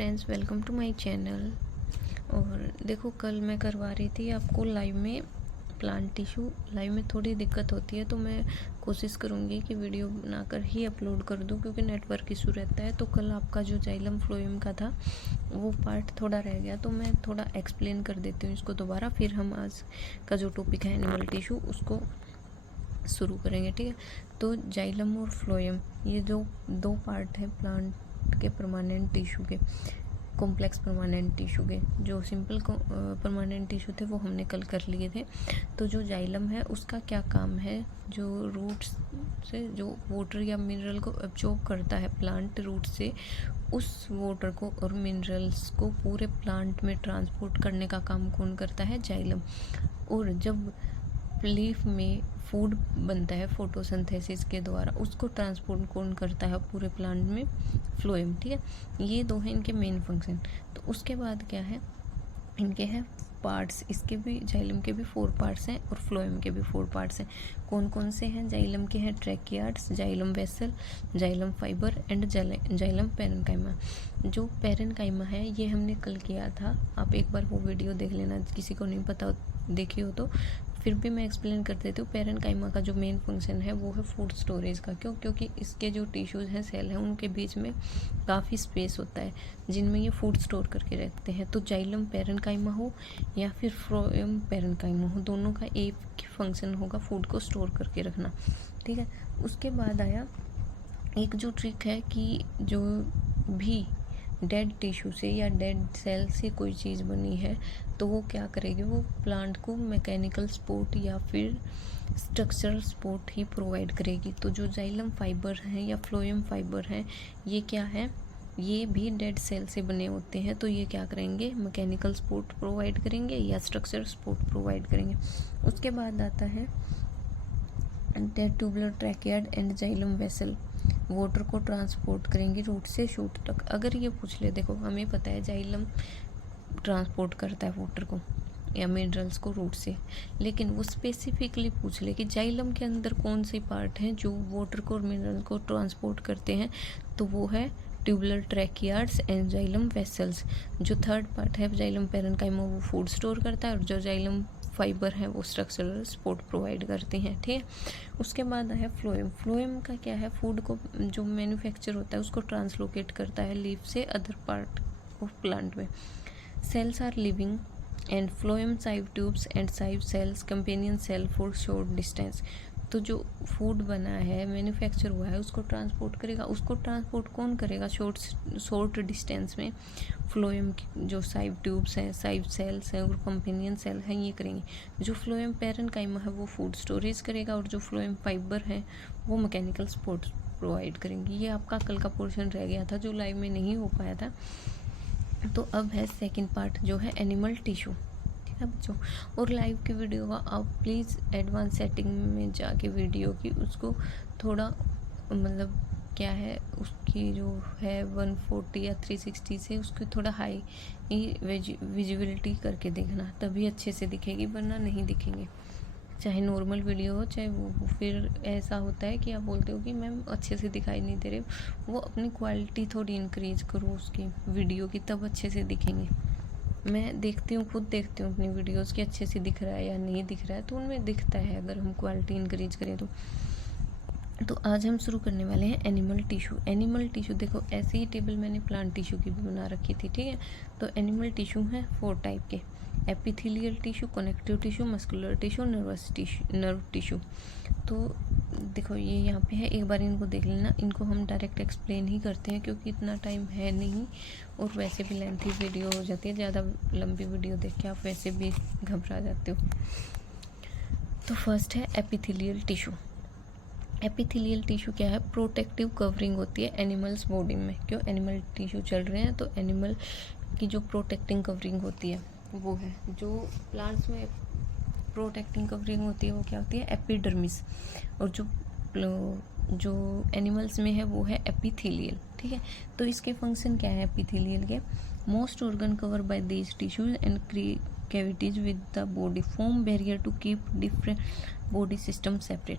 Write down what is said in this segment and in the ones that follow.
Friends, welcome to my channel. और देखो, कल मैं करवा रही थी आपको लाइव में प्लांट टिश्यू। लाइव में थोड़ी दिक्कत होती है तो मैं कोशिश करूँगी कि वीडियो बनाकर ही अपलोड कर दूँ, क्योंकि नेटवर्क इशू रहता है। तो कल आपका जो जाइलम फ्लोएम का था वो पार्ट थोड़ा रह गया, तो मैं थोड़ा एक्सप्लेन कर देती हूँ इसको दोबारा। फिर हम आज का जो टॉपिक है एनिमल टिश्यू उसको शुरू करेंगे, ठीक है। तो जाइलम और फ्लोएम ये जो दो पार्ट हैं प्लांट के परमानेंट टिश्यू के, कॉम्प्लेक्स परमानेंट टिश्यू के। जो सिंपल परमानेंट टिश्यू थे वो हमने कल कर लिए थे। तो जो जाइलम है उसका क्या काम है, जो रूट्स से जो वाटर या मिनरल को एब्जॉर्ब करता है प्लांट रूट से, उस वाटर को और मिनरल्स को पूरे प्लांट में ट्रांसपोर्ट करने का काम कौन करता है? जाइलम। और जब लीफ में फूड बनता है फोटोसिंथेसिस के द्वारा, उसको ट्रांसपोर्ट कौन करता है पूरे प्लांट में? फ्लोएम, ठीक है। ये दो हैं इनके मेन फंक्शन। तो उसके बाद क्या है, इनके हैं पार्ट्स। इसके भी, जाइलम के भी 4 पार्ट्स हैं और फ्लोएम के भी 4 पार्ट्स हैं। कौन कौन से हैं? जाइलम के हैं tracheids, xylem vessel, xylem fibre and xylem parenchyma. जो पेरेन्काइमा है ये हमने कल किया था, आप एक बार वो वीडियो देख लेना, किसी को नहीं पता देखी हो तो। फिर भी मैं एक्सप्लेन कर देती हूँ। पेरेन्काइमा का जो मेन फंक्शन है वो है फूड स्टोरेज का। क्यों? क्योंकि इसके जो टिश्यूज़ हैं, सेल हैं, उनके बीच में काफ़ी स्पेस होता है जिनमें ये फूड स्टोर करके रखते हैं। तो जाइलम पेरेन्काइमा हो या फिर फ्लोएम पेरेन्काइमा हो, दोनों का एक फंक्शन होगा फूड को स्टोर करके रखना, ठीक है। उसके बाद आया एक जो ट्रिक है कि जो भी डेड टिश्यू से या डेड सेल से कोई चीज़ बनी है तो वो क्या करेगी, वो प्लांट को मैकेनिकल सपोर्ट या फिर स्ट्रक्चरल सपोर्ट ही प्रोवाइड करेगी। तो जो जाइलम फाइबर हैं या फ्लोएम फाइबर हैं, ये क्या है, ये भी डेड सेल से बने होते हैं। तो ये क्या करेंगे, मैकेनिकल सपोर्ट प्रोवाइड करेंगे या स्ट्रक्चरल सपोर्ट प्रोवाइड करेंगे। उसके बाद आता है dead tubular tracheid and xylem vessel, water को ट्रांसपोर्ट करेंगी रूट से शूट तक। अगर ये पूछ ले, देखो हमें पता है जाइलम ट्रांसपोर्ट करता है वाटर को या मिनरल्स को रूट से, लेकिन वो स्पेसिफिकली पूछ ले कि जाइलम के अंदर कौन से पार्ट हैं जो वाटर को और मिनरल को ट्रांसपोर्ट करते हैं, तो वो है ट्यूबुलर ट्रैकियार्ड्स एंड जाइलम वेसल्स। जो थर्ड पार्ट है जाइलम पेरेन्काइमा, वो फूड स्टोर करता है, और जो जाइलम फाइबर है वो स्ट्रक्चरल सपोर्ट प्रोवाइड करते हैं, ठीक है। उसके बाद है फ्लोएम। फ्लोएम का क्या है, फूड को जो मैन्युफैक्चर होता है उसको ट्रांसलोकेट करता है लीफ से अदर पार्ट ऑफ प्लांट में। Cells are living and phloem sieve tubes and sieve cells companion cell for short distance. तो जो फूड बना है, मैन्युफैक्चर हुआ है, उसको ट्रांसपोर्ट करेगा। उसको ट्रांसपोर्ट कौन करेगा? शॉर्ट डिस्टेंस में फ्लोएम की जो साइव ट्यूब्स हैं, साइव सेल्स हैं और कंपेनियन सेल हैं, ये करेंगे। जो फ्लोएम पेरेन्काइमा है वो फूड स्टोरेज करेगा, और जो फ्लोएम फाइबर है वो मैकेनिकल सपोर्ट प्रोवाइड करेंगी। ये आपका कल का पोर्शन रह गया था जो लाइव में नहीं हो पाया था। तो अब है सेकंड पार्ट जो है एनिमल टिश्यू, ठीक है बच्चों। और लाइव की वीडियो का आप प्लीज़ एडवांस सेटिंग में जाके वीडियो की उसको थोड़ा, मतलब क्या है, उसकी जो है 140 या 360 से उसकी थोड़ा हाई विजिबिलिटी करके देखना, तभी अच्छे से दिखेगी, वरना नहीं दिखेंगे। चाहे नॉर्मल वीडियो हो चाहे वो, फिर ऐसा होता है कि आप बोलते हो कि मैम अच्छे से दिखाई नहीं दे रहे। वो अपनी क्वालिटी थोड़ी इंक्रीज करो उसकी वीडियो की, तब अच्छे से दिखेंगे। मैं देखती हूँ, खुद देखती हूँ अपनी वीडियोस की अच्छे से दिख रहा है या नहीं दिख रहा है, तो उनमें दिखता है अगर हम क्वालिटी इंक्रीज करें तो आज हम शुरू करने वाले हैं एनिमल टिश्यू। एनिमल टिश्यू देखो, ऐसे ही टेबल मैंने प्लांट टिश्यू की भी बना रखी थी, ठीक है। तो एनिमल टिश्यू हैं 4 टाइप के: epithelial tissue, connective tissue, muscular tissue, nerve tissue. तो देखो ये यहाँ पे है, एक बार इनको देख लेना। इनको हम डायरेक्ट एक्सप्लेन ही करते हैं क्योंकि इतना टाइम है नहीं, और वैसे भी लेंथी वीडियो हो जाती है, ज़्यादा लंबी वीडियो देख के आप वैसे भी घबरा जाते हो। तो फर्स्ट है एपिथेलियल टिश्यू। एपिथेलियल टिश्यू क्या है? प्रोटेक्टिव कवरिंग होती है एनिमल्स बॉडी में। क्यों? एनिमल टिश्यू चल रहे हैं तो एनिमल की जो प्रोटेक्टिंग कवरिंग होती है वो है। जो प्लांट्स में प्रोटेक्टिंग कवरिंग होती है वो क्या होती है? एपिडर्मिस। और जो एनिमल्स में है वो है एपिथेलियल, ठीक है। तो इसके फंक्शन क्या है एपिथेलियल के? Most organ cover by these tissues and cavities with the body form barrier to keep different body system separate.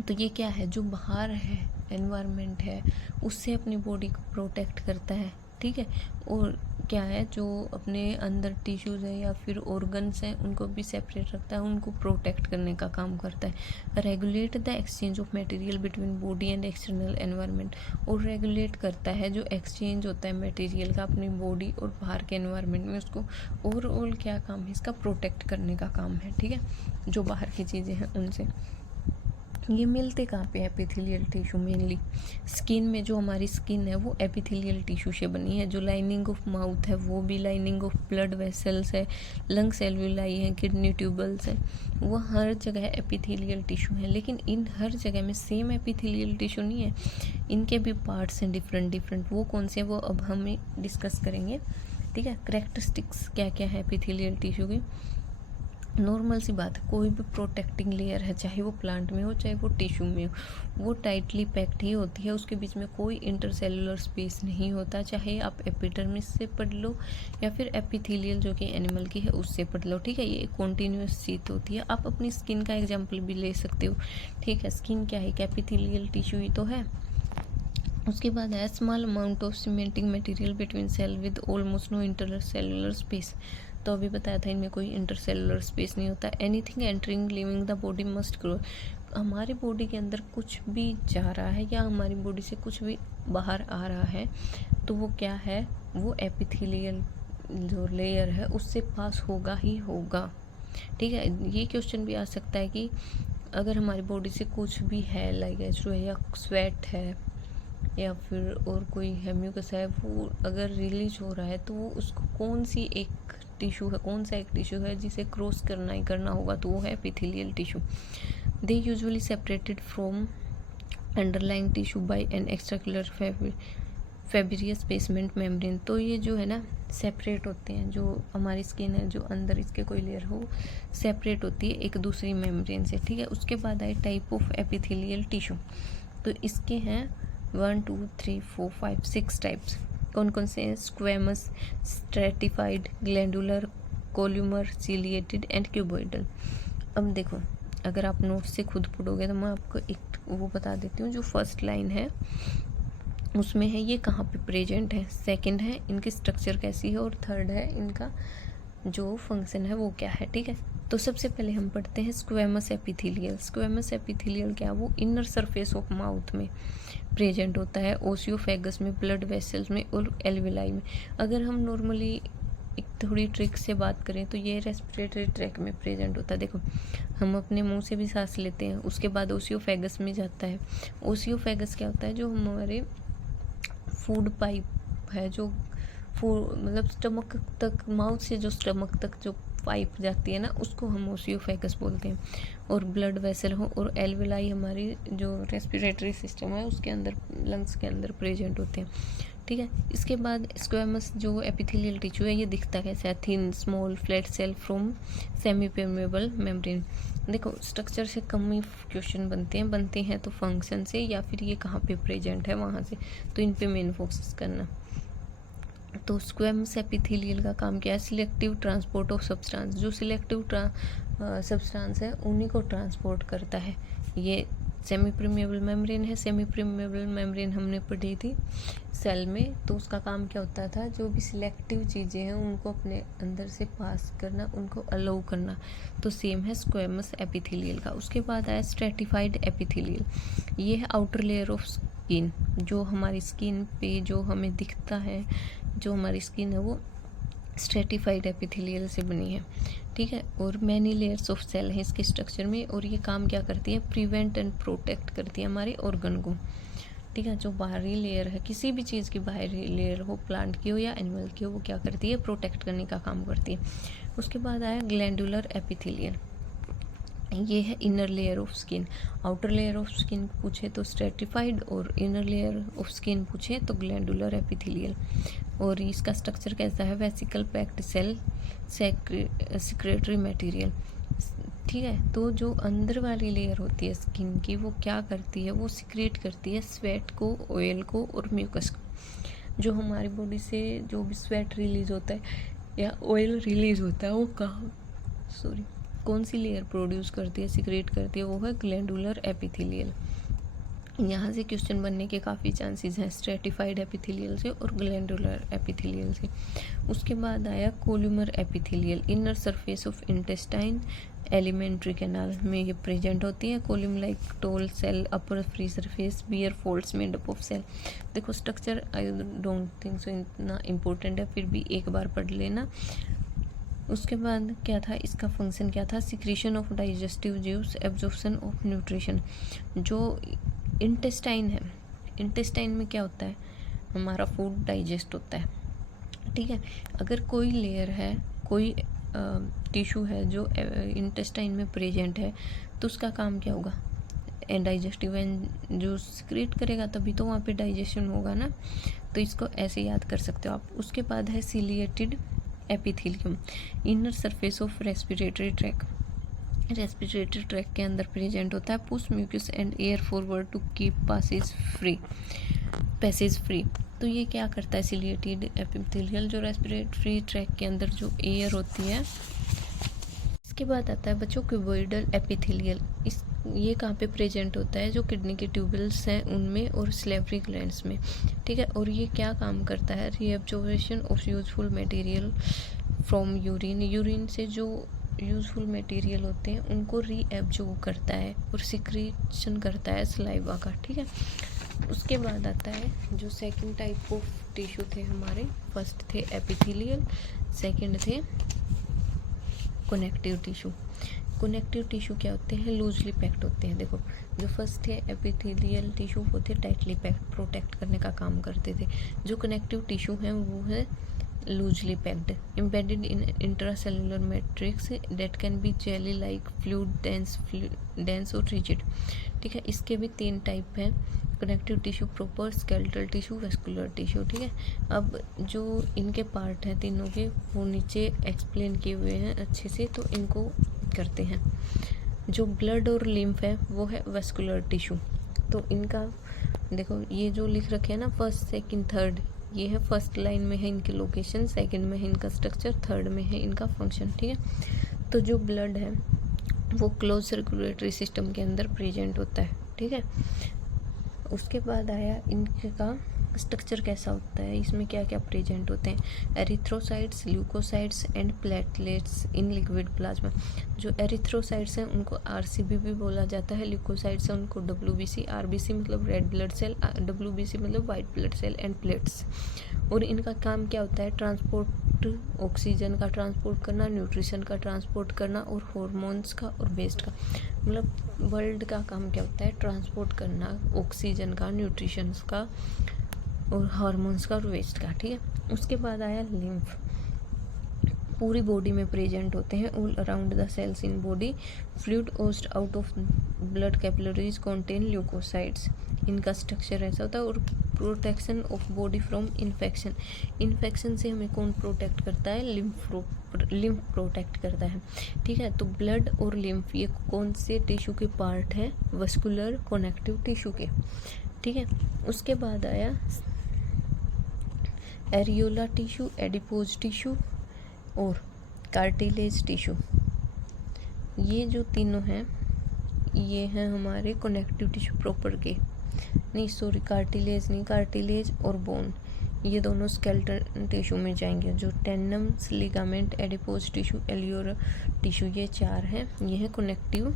तो ये क्या है, जो बाहर है, एनवायरनमेंट है, उससे अपनी बॉडी को प्रोटेक्ट करता है, ठीक है। और क्या है, जो अपने अंदर टिश्यूज़ हैं या फिर ऑर्गन्स हैं उनको भी सेपरेट रखता है, उनको प्रोटेक्ट करने का काम करता है। Regulate the exchange of material between body and external environment, और रेगुलेट करता है जो एक्सचेंज होता है मटेरियल का अपनी बॉडी और बाहर के एनवायरनमेंट में, उसको ओवरऑल क्या काम है इसका, प्रोटेक्ट करने का काम है, ठीक है, जो बाहर की चीज़ें हैं उनसे। ये मिलते कहाँ पे, एपिथेलियल टिश्यू मेनली स्किन में। जो हमारी स्किन है वो एपिथेलियल टिश्यू से बनी है। जो लाइनिंग ऑफ माउथ है वो भी लाइनिंग ऑफ ब्लड वेसल्स है, लंग्स एल्विलाई है, किडनी ट्यूबल्स है, वो हर जगह एपिथेलियल टिश्यू है। लेकिन इन हर जगह में सेम एपिथेलियल टिश्यू नहीं है, इनके भी पार्ट्स हैं डिफरेंट। वो कौन से, वो अब हम डिस्कस करेंगे, ठीक है। करेक्टरिस्टिक्स क्या क्या है एपिथेलियल टिश्यू की। नॉर्मल सी बात है, कोई भी प्रोटेक्टिंग लेयर है, चाहे वो प्लांट में हो चाहे वो टिश्यू में हो, वो टाइटली पैक्ड ही होती है, उसके बीच में कोई इंटरसेलुलर स्पेस नहीं होता। चाहे आप एपिडर्मिस से पढ़ लो या फिर एपिथेलियल जो कि एनिमल की है उससे पढ़ लो, ठीक है। ये कॉन्टीन्यूस शीथ होती है। आप अपनी स्किन का एग्जाम्पल भी ले सकते हो, ठीक है। स्किन क्या है, एपिथेलियल टिश्यू ही तो है। उसके बाद है small amount of cementing material between cell with almost no intercellular space. तो अभी बताया था इनमें कोई इंटरसेलुलर स्पेस नहीं होता। Anything entering living the body must grow, हमारी बॉडी के अंदर कुछ भी जा रहा है या हमारी बॉडी से कुछ भी बाहर आ रहा है तो वो क्या है, वो एपिथेलियल जो लेयर है उससे पास होगा ही होगा, ठीक है। ये क्वेश्चन भी आ सकता है कि अगर हमारी बॉडी से कुछ भी है, लाइक एस्ट्रो है या स्वेट है या फिर और कोई है, म्यूकस है, वो अगर रिलीज हो रहा है तो वो उसको कौन सी एक टिश्यू है, कौन सा एक टिश्यू है जिसे क्रॉस करना ही करना होगा, तो वो है epithelial tissue. They usually separated from underlying tissue by an extracellular fibrous basement membrane. तो ये जो है ना सेपरेट होते हैं, जो हमारी स्किन है जो अंदर इसके कोई लेयर हो सेपरेट होती है एक दूसरी मेम्ब्रेन से, ठीक है। उसके बाद आए टाइप ऑफ एपिथेलियल टिश्यू। तो इसके हैं 1 2 3 4 5 6 टाइप्स। कौन कौन से हैं, squamous, stratified, glandular, columnar, ciliated and cuboidal. अब देखो, अगर आप नोट से खुद पढ़ोगे तो मैं आपको एक वो बता देती हूँ। जो फर्स्ट लाइन है उसमें है ये कहाँ पे प्रेजेंट है, सेकंड है इनकी स्ट्रक्चर कैसी है, और थर्ड है इनका जो फंक्शन है वो क्या है, ठीक है। तो सबसे पहले हम पढ़ते हैं स्क्वेमस एपिथेलियल। स्क्वेमस एपिथेलियल क्या, वो इनर सरफेस ऑफ माउथ में प्रेजेंट होता है, ओसियोफेगस में, ब्लड वेसल्स में और एल्विलाई में। अगर हम नॉर्मली एक थोड़ी ट्रिक से बात करें तो ये रेस्पिरेटरी ट्रैक में प्रेजेंट होता है। देखो, हम अपने मुंह से भी सांस लेते हैं, उसके बाद ओसियोफेगस में जाता है। ओसियोफेगस क्या होता है, जो हमारे फूड पाइप है, जो मतलब स्टमक तक, माउथ से जो स्टमक तक जो पाइप जाती है ना, उसको हम ओसियोफेगस बोलते हैं। और ब्लड वेसल हो और एल्विलाई हमारी जो रेस्पिरेटरी सिस्टम है उसके अंदर, लंग्स के अंदर प्रेजेंट होते हैं, ठीक है। इसके बाद स्क्वेमस जो एपिथेलियल टिश्यू है ये दिखता कैसे है, thin small flat cell from semi permeable membrane. देखो, स्ट्रक्चर से कम ही क्वेश्चन बनते हैं तो फंक्शन से या फिर ये कहाँ पे प्रेजेंट है वहाँ से, तो इन पे मेन फोकस करना। तो स्क्वेमस एपिथेलियल का काम क्या है, सिलेक्टिव ट्रांसपोर्ट ऑफ सब्सटेंस। जो सिलेक्टिव सब्सटेंस है उन्हीं को ट्रांसपोर्ट करता है। ये सेमी परमेबल मेम्ब्रेन है। सेमी परमेबल मेम्ब्रेन हमने पढ़ी थी सेल में, तो उसका काम क्या होता था, जो भी सिलेक्टिव चीज़ें हैं उनको अपने अंदर से पास करना, उनको अलाउ करना। तो सेम है स्क्वेमस एपिथेलियल का। उसके बाद आया स्ट्रेटिफाइड एपिथेलियल। ये है आउटर लेयर ऑफ स्किन, जो हमारी स्किन पे जो हमें दिखता है, जो हमारी स्किन है वो स्ट्रेटिफाइड एपिथेलियल से बनी है, ठीक है। और मैनी लेयर्स ऑफ सेल है इसके स्ट्रक्चर में, और ये काम क्या करती है, प्रिवेंट एंड प्रोटेक्ट करती है हमारे ऑर्गन को, ठीक है। जो बाहरी लेयर है, किसी भी चीज़ की बाहरी लेयर हो, प्लांट की हो या एनिमल की हो, वो क्या करती है, प्रोटेक्ट करने का काम करती है। उसके बाद आया ग्लैंडुलर एपिथेलियल। ये है inner layer of skin. Outer layer of skin पूछे तो स्ट्रेटिफाइड, और इनर लेयर ऑफ स्किन पूछे तो ग्लैंडुलर एपिथेलियल। और इसका स्ट्रक्चर कैसा है, vesicle packed cell, secretory material, ठीक है। तो जो अंदर वाली लेयर होती है स्किन की, वो क्या करती है, वो सिक्रेट करती है स्वेट को, ऑयल को और म्यूकस को। जो हमारी बॉडी से जो भी स्वेट रिलीज होता है या ऑयल रिलीज होता है, वो कौन सी लेयर प्रोड्यूस करती है, सिक्रेट करती है, वो है ग्लैंडुलर एपिथेलियल। यहाँ से क्वेश्चन बनने के काफ़ी चांसेस हैं, स्ट्रेटिफाइड एपिथेलियल से और ग्लैंडुलर एपिथेलियल से। उसके बाद आया columnar epithelial, inner surface of intestine alimentary canal में ये प्रेजेंट होती है। Column like tall cell, upper free surface, bear folds made up of cell. देखो structure I don't think so इतना इम्पोर्टेंट है, फिर भी एक बार पढ़ लेना। उसके बाद क्या था, इसका फंक्शन क्या था, secretion of digestive juice, absorption of nutrition. जो इंटेस्टाइन है, इंटेस्टाइन में क्या होता है, हमारा फूड डाइजेस्ट होता है, ठीक है। अगर कोई लेयर है, कोई टिश्यू है जो इंटेस्टाइन में प्रेजेंट है, तो उसका काम क्या होगा, डाइजेस्टिव जो सिक्रेट करेगा, तभी तो वहाँ पे डाइजेशन होगा ना। तो इसको ऐसे याद कर सकते हो आप। उसके बाद है ciliated epithelium, inner surface of respiratory tract, respiratory tract के अंदर प्रेजेंट होता है। Push mucus and air forward to keep passage free. तो ये क्या करता है, सिलिएटेड एपिथेलियल जो रेस्पिरेटरी ट्रैक के अंदर जो एयर होती है। इसके बाद आता है बच्चों क्यूबॉइडल एपिथेलियल, ये कहाँ पे प्रेजेंट होता है, जो किडनी के ट्यूबल्स हैं उनमें और स्लेवरी ग्लैंड्स में, ठीक है। और ये क्या काम करता है, reabsorption of useful material from urine, urine से जो यूजफुल मटेरियल होते हैं उनको रीएब्जॉर्ब करता है और सिक्रीशन करता है सलाइवा का, ठीक है। उसके बाद आता है जो सेकंड टाइप ऑफ टिश्यू थे हमारे, फर्स्ट थे एपिथेलियल, सेकंड थे कनेक्टिव टिश्यू। कनेक्टिव टिश्यू क्या होते हैं, लूजली पैक्ड होते हैं। देखो जो फर्स्ट थे एपिथेलियल टिश्यू वो थे टाइटली पैक्ड, प्रोटेक्ट करने का काम करते थे। जो कनेक्टिव टिश्यू है वो है loosely packed, embedded in intracellular matrix that can be jelly like fluid, dense और rigid, ठीक है। इसके भी 3 टाइप हैं, connective tissue, proper, skeletal tissue, vascular tissue, ठीक है। अब जो इनके पार्ट हैं तीनों के वो नीचे एक्सप्लेन किए हुए हैं अच्छे से, तो इनको करते हैं। जो ब्लड और लिम्फ है वो है वेस्कुलर टिश्यू। तो इनका देखो ये जो लिख रखे हैं ना, फर्स्ट सेकंड थर्ड, ये है फर्स्ट लाइन में है इनकी लोकेशन, सेकंड में है इनका स्ट्रक्चर, थर्ड में है इनका फंक्शन, ठीक है। तो जो ब्लड है वो क्लोज सर्कुलेटरी सिस्टम के अंदर प्रेजेंट होता है, ठीक है। उसके बाद आया इनका स्ट्रक्चर कैसा होता है, इसमें क्या क्या प्रेजेंट होते हैं, erythrocytes, leucocytes and platelets in liquid plasma. जो एरिथ्रोसाइट्स हैं उनको आरसीबी भी बोला जाता है, ल्यूकोसाइट्स हैं उनको डब्ल्यूबीसी, आरबीसी मतलब रेड ब्लड सेल, डब्ल्यूबीसी मतलब white blood cell and plates. और इनका काम क्या होता है, ट्रांसपोर्ट, ऑक्सीजन का ट्रांसपोर्ट करना, न्यूट्रिशन का ट्रांसपोर्ट करना और हार्मोन्स का और वेस्ट का, मतलब वर्ल्ड का काम क्या होता है, ट्रांसपोर्ट करना ऑक्सीजन का, न्यूट्रिशन का और हार्मोन्स का और वेस्ट का, ठीक है। उसके बाद आया लिम्फ, पूरी बॉडी में प्रेजेंट होते हैं, all around the cells in body, fluid oozed out of blood capillaries contain leucocytes. इनका स्ट्रक्चर ऐसा होता है। और protection of body from infection, infection से हमें कौन प्रोटेक्ट करता है, लिम्फ प्रोटेक्ट करता है, ठीक है। तो ब्लड और लिम्फ ये कौन से टिश्यू के पार्ट है, वस्कुलर कनेक्टिव टिश्यू के, ठीक है। उसके बाद आया एरियोला टिश्यू, एडिपोज टिश्यू और कार्टिलेज टिश्यू। ये जो तीनों हैं ये हैं हमारे कनेक्टिव टिश्यू प्रॉपर के, नहीं सॉरी कार्टिलेज नहीं, कार्टिलेज और बोन ये दोनों स्केलेटल टिश्यू में जाएंगे। जो tendons, ligament, adipose tissue, areolar tissue, ये 4 हैं, ये हैं कनेक्टिव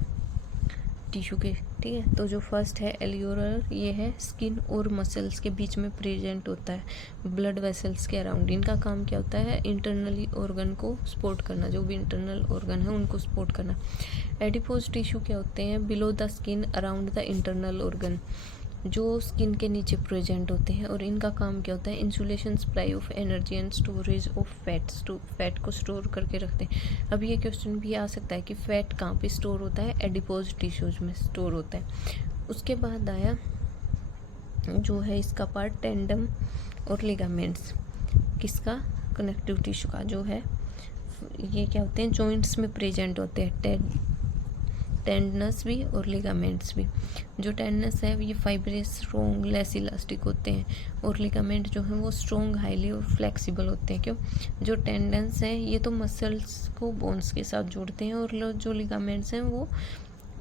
टिश्यू के, ठीक है। तो जो फर्स्ट है एलियोलर, ये है स्किन और मसल्स के बीच में प्रेजेंट होता है, ब्लड वेसल्स के अराउंड। इनका काम क्या होता है, इंटरनली ऑर्गन को सपोर्ट करना, जो भी इंटरनल ऑर्गन है उनको सपोर्ट करना। एडिपोज टिश्यू क्या होते हैं, below the skin around the internal organ, जो स्किन के नीचे प्रेजेंट होते हैं। और इनका काम क्या होता है, insulation, supply of energy and storage of fats, तो फैट को स्टोर करके रखते हैं। अब ये क्वेश्चन भी आ सकता है कि फैट कहाँ पे स्टोर होता है, एडिपोज टिश्यूज में स्टोर होता है। उसके बाद आया जो है इसका पार्ट टेंडम और लिगामेंट्स, किसका, कनेक्टिव टिश्यू का। जो है ये क्या होते हैं, जॉइंट्स में प्रेजेंट होते हैं, टेंडनस भी और लिगामेंट्स भी। जो टेंडनस है ये फाइब्रस, स्ट्रॉन्ग, लेस इलास्टिक होते हैं, और लिगामेंट जो है वो स्ट्रॉन्ग, हाईली और फ्लेक्सिबल होते हैं। क्यों, जो टेंडन्स है ये तो मसल्स को बोन्स के साथ जोड़ते हैं, और जो लिगामेंट्स हैं वो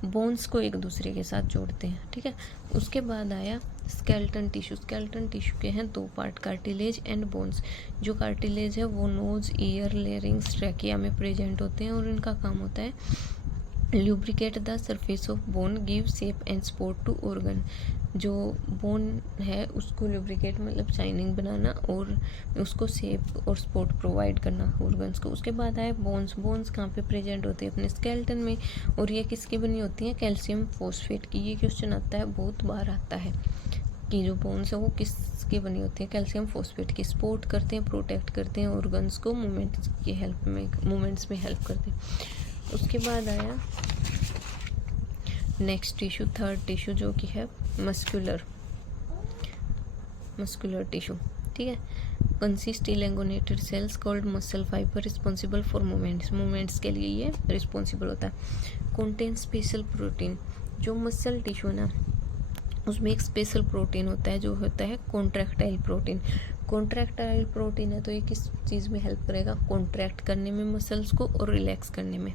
बोन्स को एक दूसरे के साथ जोड़ते हैं, ठीक है। उसके बाद आया स्केलेटन टिश्यू। स्केलेटन टिश्यू के हैं 2 पार्ट, कार्टिलेज एंड बोन्स। जो कार्टिलेज है वो नोज, ईयर, लेरिंग्स, ट्रैकिया में प्रेजेंट होते हैं और इनका काम होता है lubricate the surface of bone, give shape and support to organ. जो बोन है उसको ल्यूब्रिकेट मतलब शाइनिंग बनाना और उसको शेप और सपोर्ट प्रोवाइड करना ऑर्गन्स को। उसके बाद आए बोन्स। बोन्स कहाँ पे प्रेजेंट होते हैं? अपने स्केलेटन में। और ये किसकी बनी होती हैं? कैल्शियम फॉस्फेट की। ये क्वेश्चन आता है, बहुत बार आता है कि जो बोन्स है वो किसकी बनी होती है? कैल्शियम फॉस्फेट की। सपोर्ट करते हैं, प्रोटेक्ट करते हैं ऑर्गन्स को, मूवमेंट्स में हेल्प करते हैं। उसके बाद आया नेक्स्ट टिश्यू, थर्ड टिश्यू, जो कि है मस्कुलर टिश्यू, ठीक है। Consist elongated cells called muscle fibre responsible for movements के लिए ये रिस्पॉन्सिबल होता है। Contain special protein. जो मसल टिश्यू है ना उसमें एक स्पेशल प्रोटीन होता है जो होता है कॉन्ट्रैक्टाइल प्रोटीन। कॉन्ट्रैक्टाइल प्रोटीन है तो ये किस चीज़ में हेल्प करेगा? कॉन्ट्रैक्ट करने में मसल्स को और रिलैक्स करने में,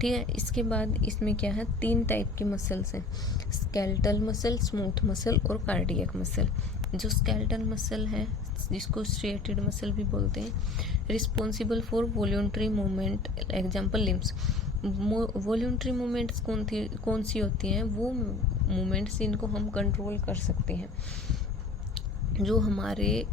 ठीक है। इसके बाद इसमें क्या है? 3 टाइप के मसल्स हैं, स्केलेटल मसल, स्मूथ मसल और कार्डियक मसल। जो स्केलेटल मसल है जिसको स्ट्रेटेड मसल भी बोलते हैं, responsible for voluntary movement, example limbs. Voluntary movements कौन सी होती हैं? वो मूवमेंट्स इनको हम कंट्रोल कर सकते हैं, जो हमारे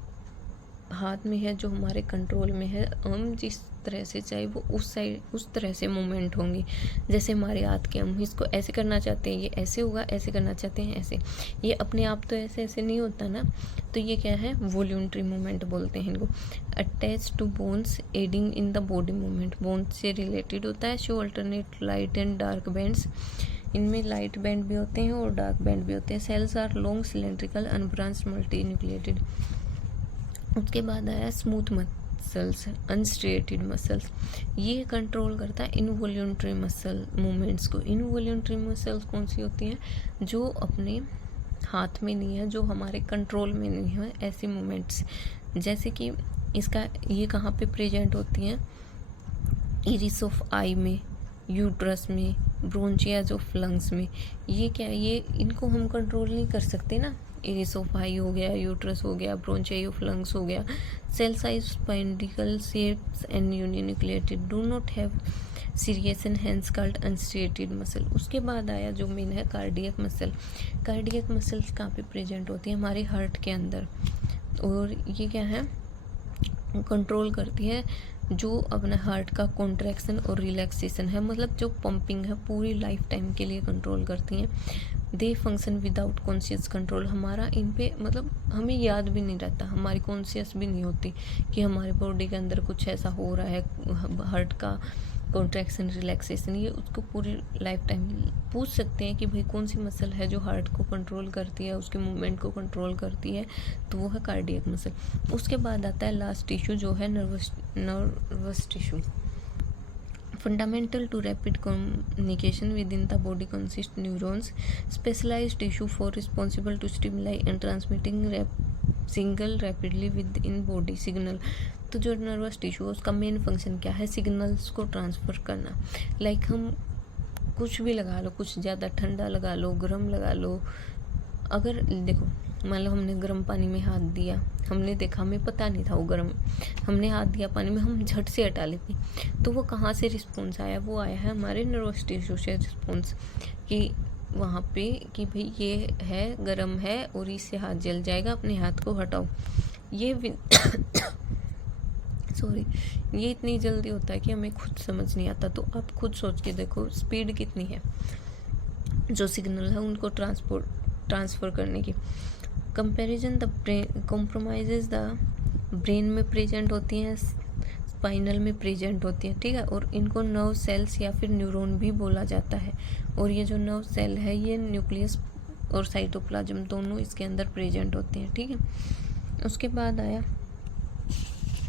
हाथ में है, जो हमारे कंट्रोल में है। हम जिस तरह से चाहे वो उस तरह से मूवमेंट होंगी। जैसे हमारे हाथ के, हम इसको ऐसे करना चाहते हैं ये ऐसे होगा, ऐसे करना चाहते हैं ऐसे। ये अपने आप तो ऐसे नहीं होता ना, तो ये क्या है? वॉल्यूंटरी मूवमेंट बोलते हैं इनको। Attach to bones, adding in the body movement. Bones से रिलेटेड होता है। Show alternate light and dark bands. इनमें लाइट बैंड भी होते हैं और डार्क बैंड भी होते हैं। Cells are long, cylindrical, unbranched, multi nucleated. उसके बाद आया स्मूथ मसल्स, अनस्ट्रेटेड मसल्स। ये कंट्रोल करता है इनवॉल्यूंटरी मसल मूवमेंट्स को। इनवॉल्यूंटरी मसल्स कौन सी होती हैं? जो अपने हाथ में नहीं है, जो हमारे कंट्रोल में नहीं है, ऐसी मूवमेंट्स। जैसे कि इसका ये कहाँ पे प्रेजेंट होती हैं? इरिस ऑफ आई में, यूट्रस में, ब्रोंचियाज ऑफ लंग्स में। ये क्या, ये इनको हम कंट्रोल नहीं कर सकते ना। इरिस ऑफ आई हो गया, यूट्रस हो गया, ब्रोंचियाई ऑफ लंग्स हो गया। Cell size, spindle shapes and uninucleated, do not have serious and hence called unstriated muscle. उसके बाद आया जो मेन है कार्डियक मसल। कार्डियक मसल्स कहाँ पे प्रेजेंट होती है? हमारे हार्ट के अंदर। और ये क्या है? कंट्रोल करती है जो अपना हार्ट का कॉन्ट्रैक्शन और रिलैक्सेशन है, मतलब जो पंपिंग है पूरी लाइफ टाइम के लिए कंट्रोल करती हैं। दे फंक्शन विदाउट कॉन्शियस कंट्रोल। हमारा इन पे मतलब हमें याद भी नहीं रहता, हमारी कॉन्शियस भी नहीं होती कि हमारे बॉडी के अंदर कुछ ऐसा हो रहा है, हार्ट का कॉन्ट्रैक्शन, रिलैक्सेशन। ये उसको पूरी लाइफ टाइम पूछ सकते हैं कि भाई कौन सी मसल है जो हार्ट को कंट्रोल करती है, उसके मूवमेंट को कंट्रोल करती है, तो वो है कार्डियक मसल। उसके बाद आता है लास्ट टिश्यू जो है nervous tissue. Fundamental to rapid communication with in the body consist neurons, specialised tissue for responsible to stimuli and transmitting single rapidly with in body signal. तो जो नर्वस टिश्यू है उसका मेन फंक्शन क्या है? Signals को transfer करना। Like हम कुछ भी लगा लो, कुछ ज़्यादा ठंडा लगा लो, गर्म लगा लो। अगर देखो मान लो हमने गर्म पानी में हाथ दिया, हमने देखा, हमें पता नहीं था वो गर्म, हमने हाथ दिया पानी में, हम झट से हटा लेते, तो वो कहाँ से रिस्पॉन्स आया? वो आया है हमारे नर्वस टिश्यू से रिस्पॉन्स, कि वहाँ पे कि भाई ये है, गर्म है और इससे हाथ जल जाएगा, अपने हाथ को हटाओ। ये सॉरी, ये इतनी जल्दी होता है कि हमें खुद समझ नहीं आता। तो आप खुद सोच के देखो स्पीड कितनी है जो सिग्नल है उनको ट्रांसफ़र करने की। Comparison the brain compromises the brain में प्रेजेंट होती हैं, स्पाइनल में प्रेजेंट होती है, ठीक है। और इनको नर्व सेल्स या फिर न्यूरॉन भी बोला जाता है। और ये जो नर्व सेल है ये न्यूक्लियस और साइटोप्लाज्म दोनों इसके अंदर प्रेजेंट होते हैं, ठीक है। उसके बाद आया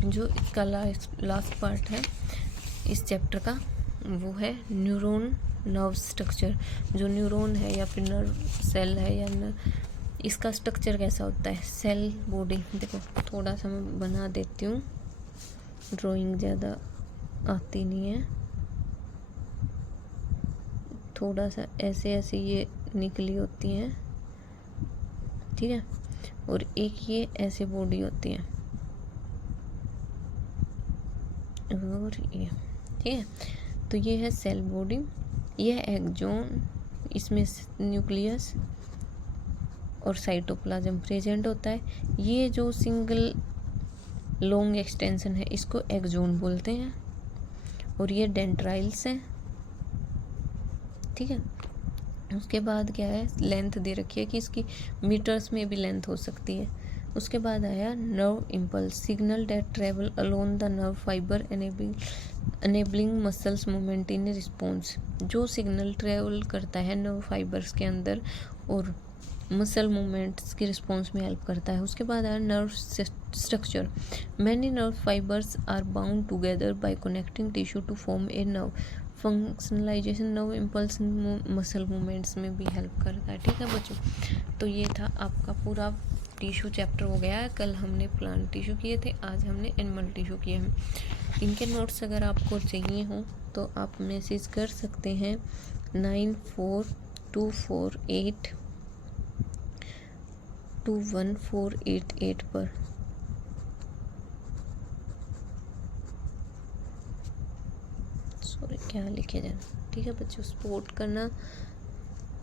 जो इसका लास्ट पार्ट है इस चैप्टर का, वो है न्यूरॉन नर्व स्ट्रक्चर। जो न्यूरॉन है या फिर नर्व सेल है या इसका स्ट्रक्चर कैसा होता है? सेल बॉडी, देखो थोड़ा सा मैं बना देती हूँ, ड्राइंग ज़्यादा आती नहीं है, थोड़ा सा ऐसे ऐसे ये निकली होती हैं, ठीक है, और एक ये ऐसे बॉडी होती है, और ये, ठीक है। तो ये है सेल बॉडी, यह एक्सोन, इसमें न्यूक्लियस और साइटोप्लाज्म प्रेजेंट होता है। ये जो सिंगल लॉन्ग एक्सटेंशन है इसको एक्सोन बोलते हैं, और ये डेंड्राइल्स हैं, ठीक है। उसके बाद क्या है, लेंथ दे रखी है कि इसकी मीटर्स में भी लेंथ हो सकती है। उसके बाद आया nerve impulse, signal that travel along the nerve fibre enabling muscles movement in response, जो सिग्नल ट्रेवल करता है नर्व फाइबर्स के अंदर और मसल मूवमेंट्स की रिस्पॉन्स में हेल्प करता है। उसके बाद आया nerve structure, many nerve fibres are bound together by connecting tissue to form a nerve functionalization, nerve impulse muscle movements में भी हेल्प करता है, ठीक है बच्चों। तो ये था आपका पूरा टिश्यू चैप्टर हो गया है। कल हमने प्लांट टिश्यू किए थे, आज हमने एनिमल टिश्यू किए हैं। इनके नोट्स अगर आपको चाहिए हो तो आप मैसेज कर सकते हैं 9424821488 पर। सॉरी, क्या लिखे जाना, ठीक है बच्चों। सपोर्ट करना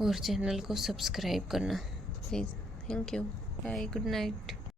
और चैनल को सब्सक्राइब करना please. Thank you, bye, good night.